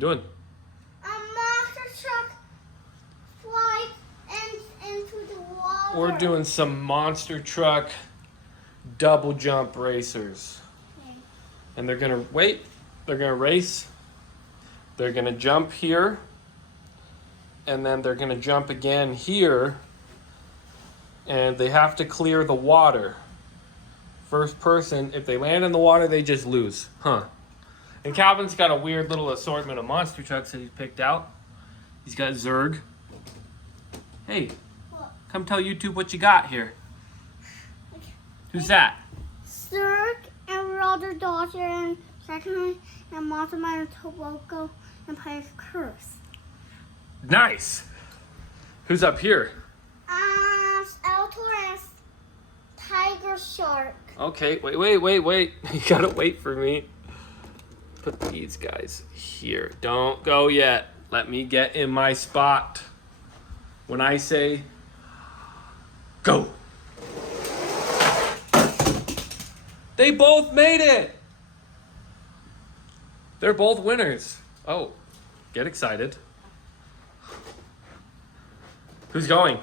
doing? A monster truck flies into the water. We're doing some monster truck double jump racers. Okay. And they're gonna race. They're gonna jump here. And then they're gonna jump again here. And they have to clear the water. First person, if they land in the water, they just lose. Huh. And Calvin's got a weird little assortment of monster trucks that he's picked out. He's got Zurg. Hey, What? come tell YouTube what you got here. Okay. Who's that? Zurg and Roger Dodger and secondly and Monster Man and Toboko and Pirate's Curse. Nice. Who's up here? Altor and Tiger Shark. Okay, wait. You gotta wait for me. Put these guys here. Don't go yet. Let me get in my spot. When I say go. They both made it. They're both winners. Oh, get excited. Who's going?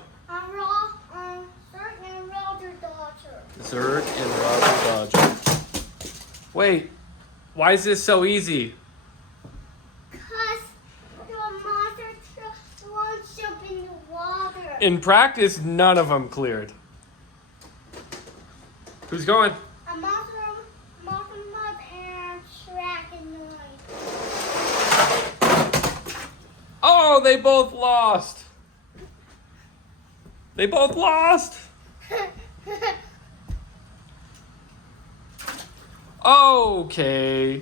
Zurg and Roger Dodger. Zurg and Roger Dodger. Wait, why is this so easy? Because the monster truck won't jump in the water. In practice, none of them cleared. Who's going? A monster Mud and Shrek and Noise. Oh, they both lost. They both lost. Okay.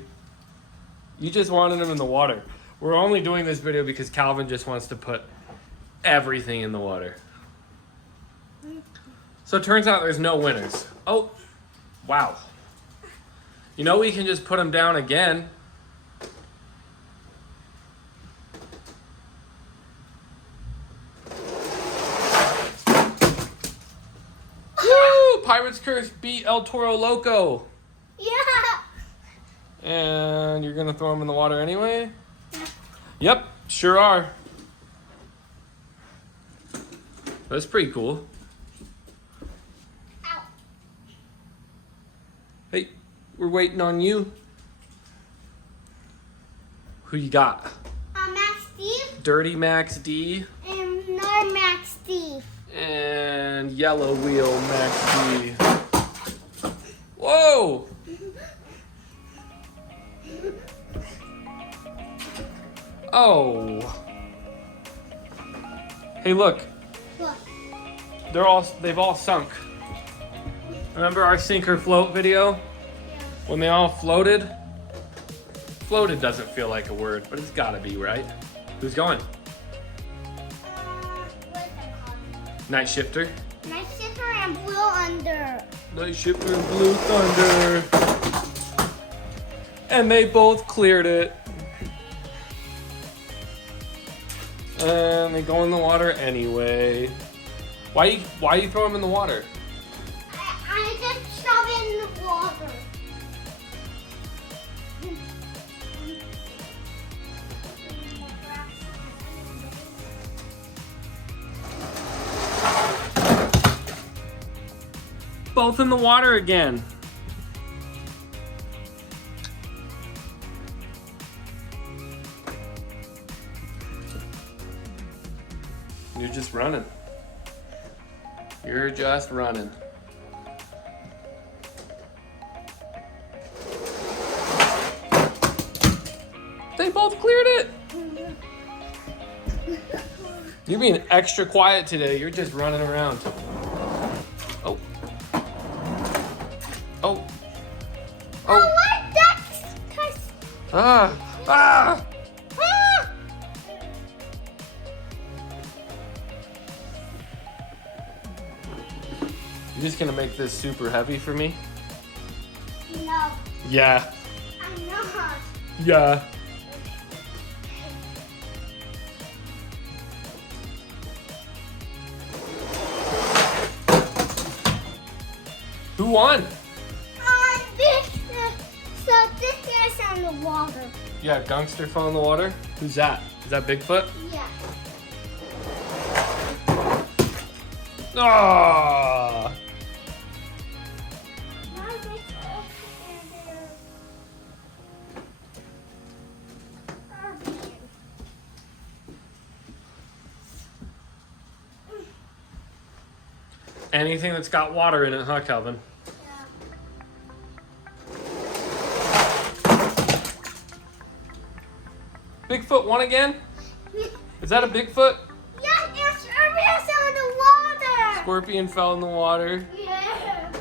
You just wanted them in the water. We're only doing this video because Calvin just wants to put everything in the water. So it turns out there's no winners. Oh, wow. You know we can just put them down again. Woo! Pirate's Curse beat El Toro Loco. Yeah. And you're gonna throw them in the water anyway? Yep, sure are. That's pretty cool. Ow. Hey, we're waiting on you. Who you got? Max Steve Dirty Max D and another Max Steve. and Yellow Wheel Max D. Whoa! Oh. Hey, look. What? They've all sunk. Remember our sink or float video? Yeah. When they all floated? Floated doesn't feel like a word, but it's gotta be, right? Who's going? What's that called? Night Shifter. Night Shifter and Blue Under. Night Shifter and Blue Thunder. And they both cleared it. And they go in the water anyway. Why you throw them in the water? I just shove it in the water. Both in the water again. You're just running. You're just running. They both cleared it. You're being extra quiet today. You're just running around. Oh. Oh. Oh, what? That's Ah. Ah. ah! You're just gonna make this super heavy for me? No, Yeah. I'm not. Yeah. Who won? This, so this guy's on the water. Yeah, Gangster fell in the water. Who's that? Is that Bigfoot? Yeah. Oh! Anything that's got water in it, huh, Calvin? Bigfoot won again? Is that a Bigfoot? Yeah, it's Scorpion in the water. Scorpion fell in the water. Yeah.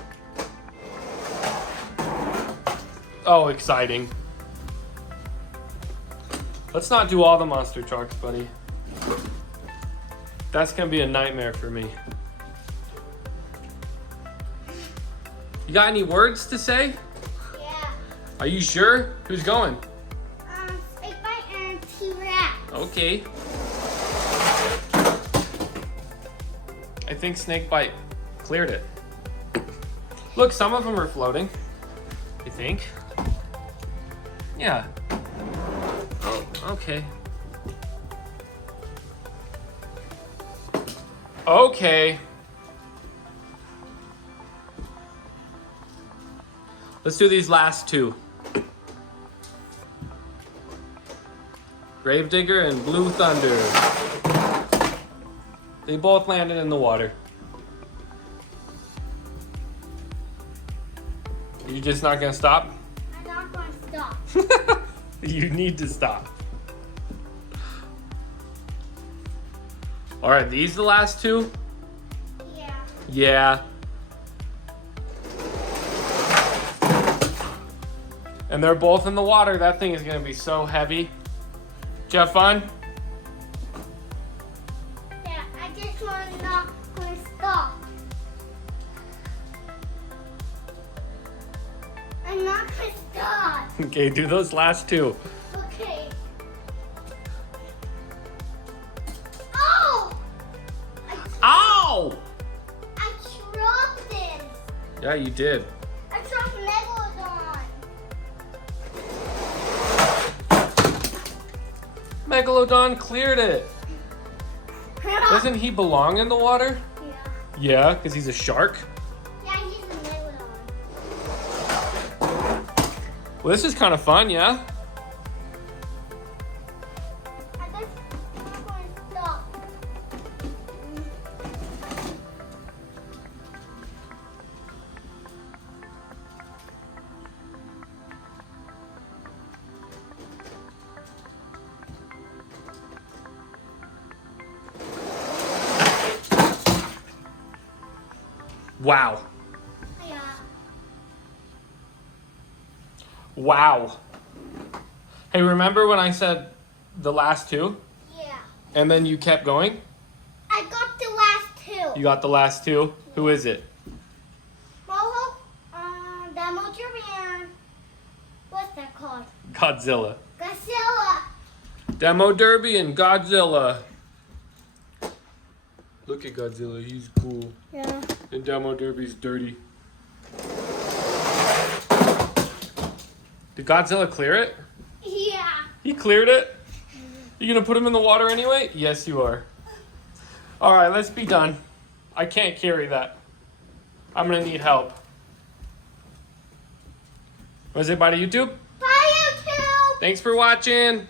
Oh, exciting. Let's not do all the monster trucks, buddy. That's gonna be a nightmare for me. You got any words to say? Yeah. Are you sure? Who's going? Snakebite and T-Rex. Okay. I think Snakebite cleared it. Look, some of them are floating. I think. Yeah. Oh, okay. Okay. Let's do these last two. Gravedigger and Blue Thunder. They both landed in the water. You're just not gonna stop? I'm not going to stop. You need to stop. All right, these the last two? Yeah. Yeah. And they're both in the water. That thing is gonna be so heavy. Did you have fun? Yeah, I just want to not going to stop. I'm not going to stop. Okay, do those last two. Okay. Oh! Ow! I dropped it. Yeah, you did. I dropped Megalodon. Megalodon cleared it. Doesn't he belong in the water? Yeah. Yeah, because he's a shark. Yeah, he's a Megalodon. Well, this is kind of fun, yeah? I guess I'm not going to stop. Wow. Yeah. Wow. Hey, remember when I said the last two? Yeah. And then you kept going? I got the last two. You got the last two? Who is it? Mohawk, Demo and what's that called? Godzilla. Godzilla. Demo Derby and Godzilla. Look at Godzilla, he's cool. Yeah. And Demo Derby's dirty. Did Godzilla clear it? Yeah. He cleared it? You gonna put him in the water anyway? Yes, you are. All right, let's be done. I can't carry that. I'm gonna need help. Was it by YouTube? Bye, YouTube. Thanks for watching.